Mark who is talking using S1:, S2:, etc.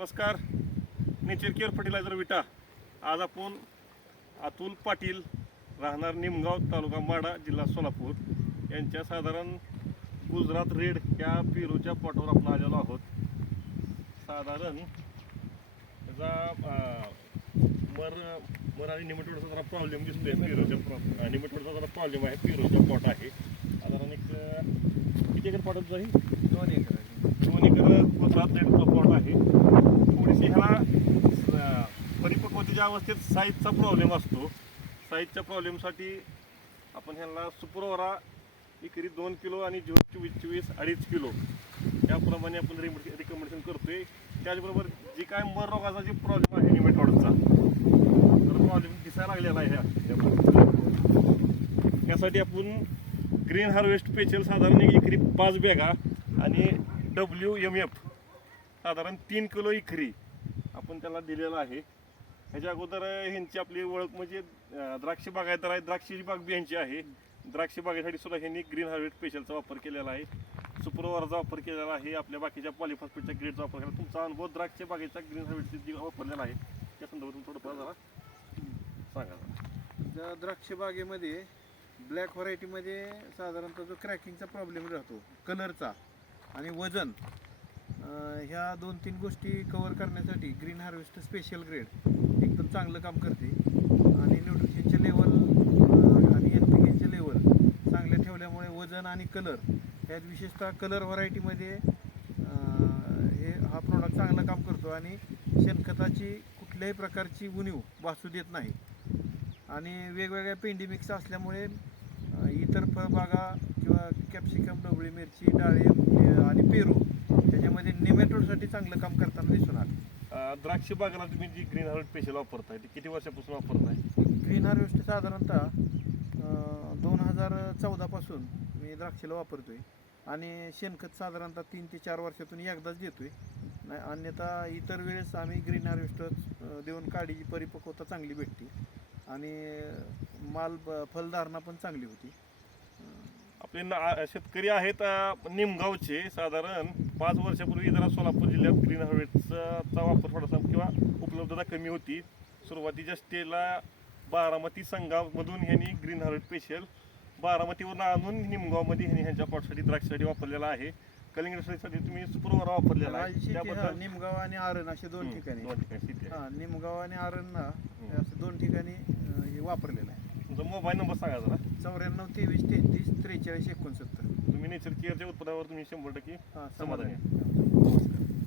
S1: नमस्कार. Nature care fertiliser Vita. आज आपण अतुल पाटील राहणार निमगाव तालुका माडा जिल्हा सोलापूर. यांच्या साधारण गुजरात रेड या पेरूच्या प्लॉटवर आपण आलेलो आहोत. साधारण त्याचा मर मर आणि निमटोडचा जरा प्रॉब्लेम दिसतोय पेरूच्या निमटोडचा जरा प्रॉब्लेम आहे पेरूचा पॉट आहे. साधारण एक किती एकर प्लॉट आहे
S2: दोन एकर आहे.
S1: दोन एकर गुजरात रेडचा प्लॉट आहे थोडीशी ह्याला अं, परिपक्वतेच्या अवस्थेत साईजचा प्रॉब्लेम असतो. साईजच्या प्रॉब्लेमसाठी आपण ह्यांना सुपरवरा विक्री दोन किलो आणि झिरो चोवीस चोवीस अडीच किलो. याप्रमाणे आपण रिकमेंडेशन करतोय. त्याचबरोबर जी काय मर रोगाचा जी प्रॉब्लेम आहे निमेटॉडचा तर प्रॉब्लेम दिसायला लागलेला आहे ह्या- यासाठी आपण ग्रीन हार्वेस्ट स्पेशल साधारण इकरी पाच बॅगा आणि डब्ल्यू एम एफ साधारण तीन किलो इकरी आपण त्याला दिलेला आहे. ह्याच्या अगोदर ह्यांची आपली ओळख म्हणजे द्राक्ष बागायतर आहे. द्राक्षाची बाग बी ह्यांची आहे. द्राक्ष बागेसाठी सुद्धा ह्यांनी ग्रीन हार्वेस्ट स्पेशलचा वापर केलेला आहे. सुपरवारचा वापर केलेला आहे. आपल्या बाकीच्या पॉलिफॉस्फेटच्या ग्रेडचा वापर केला तुमचा अनुभव द्राक्ष बागेचा ग्रीन हार्वेस्ट जी वापरलेला आहे त्या संदर्भात थोडंफार जरा सांगा.
S2: त्या द्राक्ष बागेमध्ये ब्लॅक व्हरायटीमध्ये साधारणतः जो क्रॅकिंगचा प्रॉब्लेम राहतो कलरचा आणि वजन ह्या दोन तीन गोष्टी कवर करण्यासाठी ग्रीन हार्वेस्ट स्पेशल ग्रेड एकदम चांगलं काम करते. आणि न्यूट्रिशनचे लेवल आणि एन पी केचे लेवल चांगले ठेवल्यामुळे वजन आणि कलर ह्यात विशेषतः कलर व्हरायटीमध्ये हे हा प्रोडक्ट चांगलं काम करतो. आणि शेणखताची कुठल्याही प्रकारची उणीव भासू देत नाही. आणि वेगवेगळ्या पेंडी मिक्स असल्यामुळे इतर फळबागा किंवा कॅप्सिकम डबळी मिरची डाळिंब आणि पेरू निमेटोडसाठी चांगलं काम करताना दिसून आलं.
S1: अं, द्राक्ष बागाला तुम्ही जी ग्रीन हार्वेस्ट स्पेशल वापरताय ती किती वर्षापासून वापरताय?
S2: ग्रीन हार्वेस्ट साधारणतः दोन हजार चौदापासून मी द्राक्षाला वापरतोय. आणि शेणखत साधारणतः तीन ते चार वर्षातून एकदाच देतोय. नाही अन्यथा इतर वेळेस आम्ही ग्रीन हार्वेस्टर देऊन काडीची परिपक्वता चांगली भेटते. आणि माल ब- फलधारणा पण चांगली होती.
S1: आपले ना- शेतकरी आहेत निमगावचे साधारण पाच वर्षापूर्वी जरा सोलापूर जिल्ह्यात ग्रीन हार्वेस्टचा वापर थोडासा किंवा उपलब्धता कमी होती. सुरुवातीच्या स्टेजला बारामती संघामधून ह्यांनी ग्रीन हार्वेस्ट स्पेशल बारामतीवरून आणून निमगावमध्ये ह्यांनी ह्यांच्या प्लॉटसाठी द्राक्षासाठी वापरलेला आहे. कलिंग तुम्ही सुपरवारा वापरलेला आहे. त्याबद्दल
S2: निमगाव आणि आरण असे दोन ठिकाणी.
S1: दोन ठिकाणी.
S2: हा निमगाव आणि आरणला हे असं दोन ठिकाणी हे वापरलेलं आहे.
S1: तुमचा मोबाईल नंबर सांगा जरा.
S2: चौऱ्याण्णव तेवीस तेहतीस त्रेचाळीस एकोणसत्तर.
S1: तुम्ही नेचर केअरच्या उत्पादनावर तुम्ही शंभर टक्के
S2: हा
S1: समाधानी
S2: समाधान